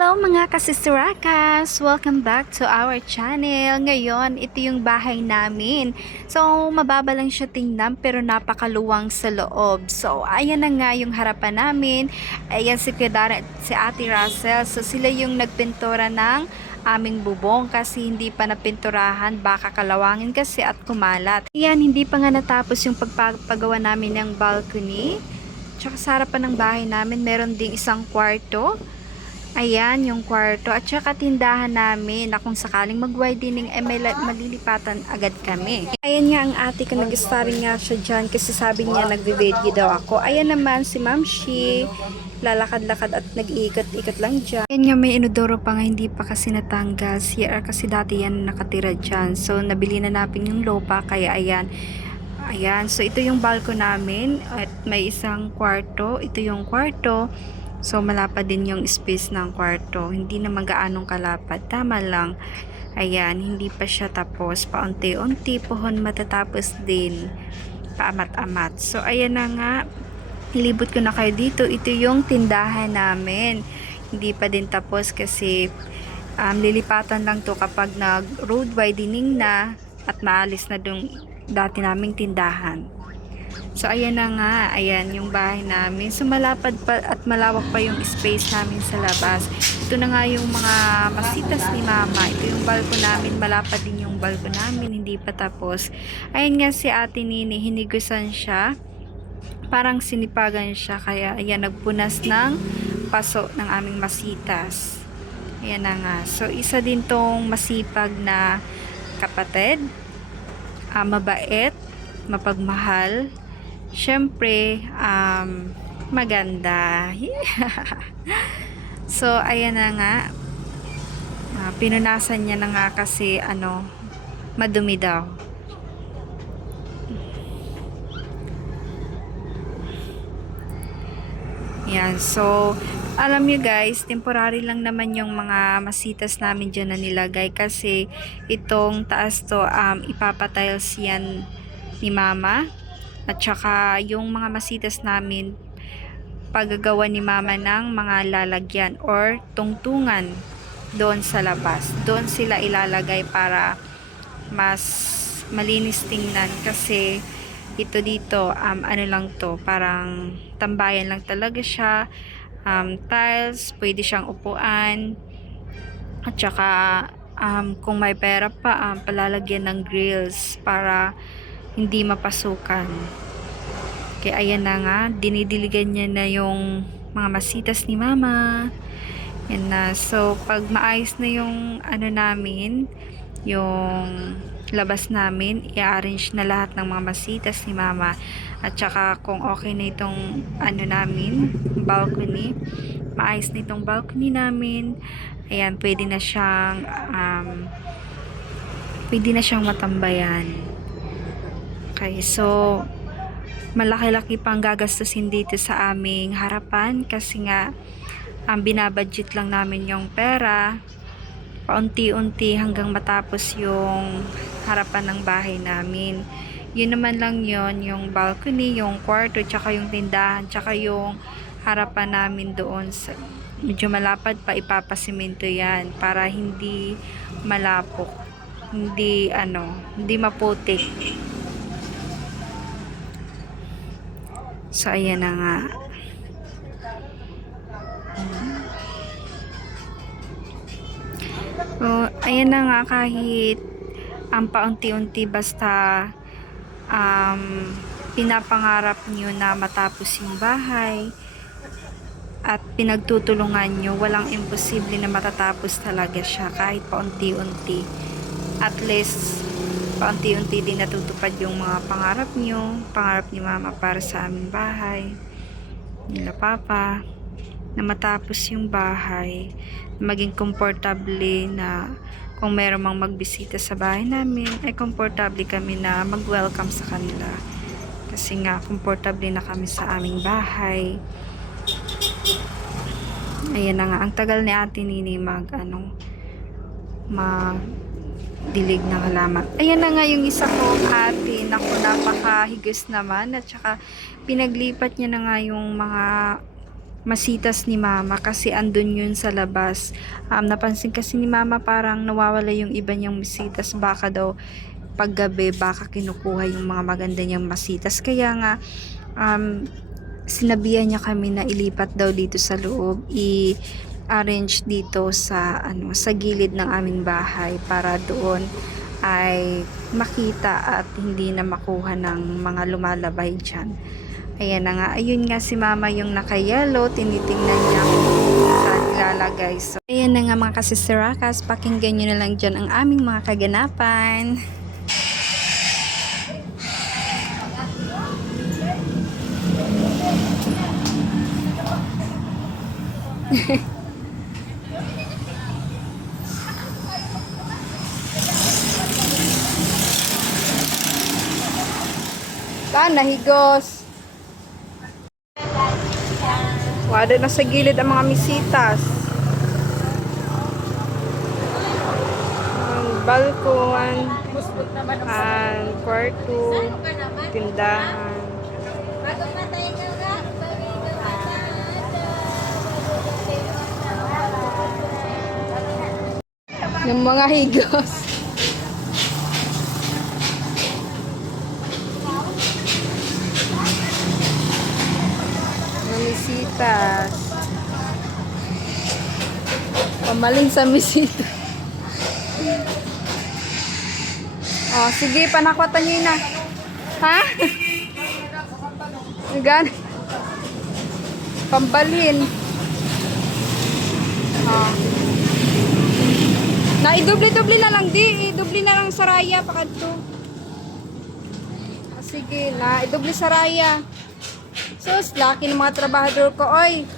Hello mga kasisirakas! Welcome back to our channel. Ngayon, ito yung bahay namin. So, mababa lang siya tingnan pero napakaluwang sa loob. So, ayan na nga yung harapan namin. Ayan si Kedara at si Ate Russell. So, sila yung nagpintura ng aming bubong kasi hindi pa napinturahan. Baka kalawangin kasi at kumalat. Ayan, hindi pa nga natapos yung pagpagawa namin ng balcony. Tsaka sa harapan ng bahay namin, meron ding isang kwarto. Ayan, yung kwarto at saka tindahan namin na kung sakaling mag-widening ay malilipatan agad kami. Ayan nga ang ate ko, nag-starring nga siya dyan kasi sabi niya nagbe-video daw ako. Ayan naman si Ma'am Shi, lalakad-lakad at nag-iikot-ikot lang dyan. Ayan nga, may inodoro pa nga, hindi pa kasi natanggal. CR kasi dati yan nakatira dyan. So, nabili na namin yung lupa, kaya ayan. Ayan, so ito yung balcony namin at may isang kwarto. Ito yung kwarto. So, malapad din yung space ng kwarto. Hindi naman gaanong kalapad. Tama lang. Ayan, hindi pa siya tapos. Paunti-unti, pohon matatapos din. Paamat-amat. So, ayan na nga. Ilibot ko na kayo dito. Ito yung tindahan namin. Hindi pa din tapos kasi lilipatan lang to kapag nag-road widening na at maalis na dun dati naming tindahan. So, ayan na nga. Ayan yung bahay namin. So, malapad pa at malawak pa yung space namin sa labas. Ito na nga yung mga masitas ni Mama. Ito yung balko namin. Malapad din yung balko namin. Hindi pa tapos. Ayan nga si Ate Nini. Hinigusan siya. Parang sinipagan siya. Kaya, ayan, nagpunas ng paso ng aming masitas. Ayan na nga. So, isa din tong masipag na kapatid. Mabait. Mapagmahal. Syempre, maganda. So, ayan na nga. Pinunasan niya na nga kasi, madumi daw. Yan. So, alam nyo guys, temporary lang naman yung mga masitas namin dyan na nilagay kasi itong taas to, ipapatiles yan ni Mama. At saka yung mga masitas namin paggagawa ni Mama ng mga lalagyan or tungtungan doon sa labas. Doon sila ilalagay para mas malinis tingnan kasi ito dito ano lang to, parang tambayan lang talaga siya. Tiles, pwede siyang upuan at saka kung may pera pa palalagyan ng grills para hindi mapasukan. Kaya ayan na nga, dinidiligan niya na yung mga masitas ni Mama. Yan na. So, pag maayos na yung namin, yung labas namin, i-arrange na lahat ng mga masitas ni Mama. At saka kung okay na itong namin, balcony, maayos na itong balcony namin, ayan, pwede na siyang matambayan. Okay, so malaki-laki pang gagastusin dito sa aming harapan kasi nga binabudget lang namin yung pera paunti-unti hanggang matapos yung harapan ng bahay namin. Yun naman lang yon, yung balcony, yung kwarto, tsaka yung tindahan, tsaka yung harapan namin doon sa medyo malapad pa, ipapasimento yan para hindi malapok, hindi maputik. So, ayan na nga. So, ayan na nga kahit paunti-unti basta pinapangarap nyo na matapos yung bahay at pinagtutulungan nyo, walang imposible na matatapos talaga siya kahit paunti-unti. At least, paunti-unti din natutupad yung mga pangarap nyo, pangarap ni Mama para sa aming bahay, nila Papa, na matapos yung bahay, maging komportable na kung meron mang magbisita sa bahay namin, ay komportable kami na mag-welcome sa kanila. Kasi nga, komportable na kami sa aming bahay. Ayan na nga, ang tagal ni Ate Nini dilig ng halaman. Ayan na nga yung isa kong ate. Naku, napakahigis naman. At saka, pinaglipat niya na nga yung mga masitas ni mama kasi andun yun sa labas. Napansin kasi ni mama parang nawawala yung iba niyang masitas, baka daw paggabi baka kinukuha yung mga maganda niyang masitas, kaya nga um, sinabihan niya kami na ilipat daw dito sa loob, i-arrange dito sa sa gilid ng aming bahay para doon ay makita at hindi na makuha ng mga lumalabay dyan. Ayan na nga, ayun nga si mama yung naka-yellow, tinitingnan niya kung saan ilalagay. So, ayan na nga mga kasisirakas, pakinggan nyo na lang dyan ang aming mga kaganapan. Nahigos. Wala na sa gilid ang mga misitas. Ang balkon, ang kwarto, tindahan. Yung mga higos. Misitas. Pamaling sa misita. Oh, sige, panakwatan niyo na. Ha? Gan. Pambalin. Oh. Na idubli-dubli na lang di, idubli na lang sa raya pakadto. Oh, sige, na idubli sa raya. Sus, laki ng mga trabahador ko, oy.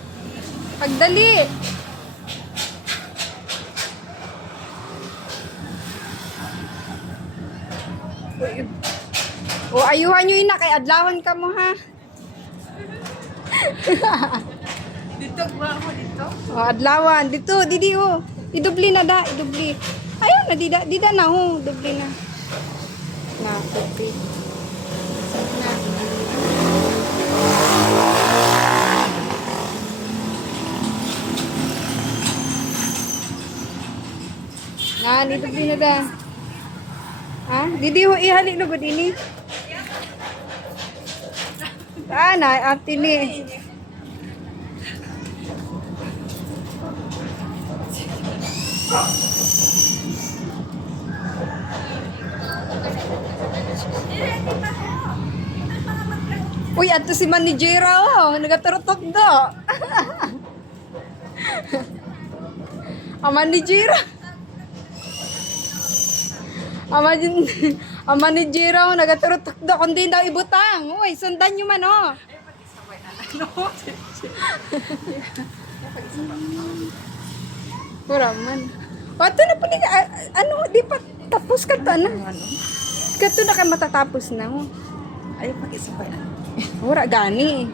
Pagdali. O, ayuhan nyo ina, kay adlawan ka mo, ha? Dito, gwa mo dito. O, adlawan. Dito, didi, o. Idubli na da, idubli. Ayun na, dida na, ho. Dubli na. Na, dubli. Na. Na, didubli na da. Ha? Didi, ho, ihali na gud ini. Na, ate ni. Uy, ato si manijera, oh. Nagaturutok do. Ang manijera. Ang manijera, oh. Nagaturutok do. Kundi daw ibutang. Uy, sundan nyo man, oh. Pura man. O, ito na pala. Ano, di pa tapos ka to, ano? Kato na ka matatapos na, oh. Ayaw pag-isabay. Wala gani.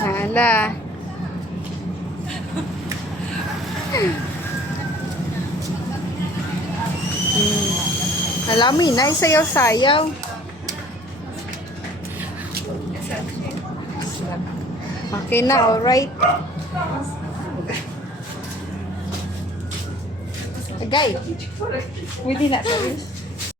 Hala. Alam mo, na isayaw-sayaw. Okay na, alright. Agay. Pwede na, sorry.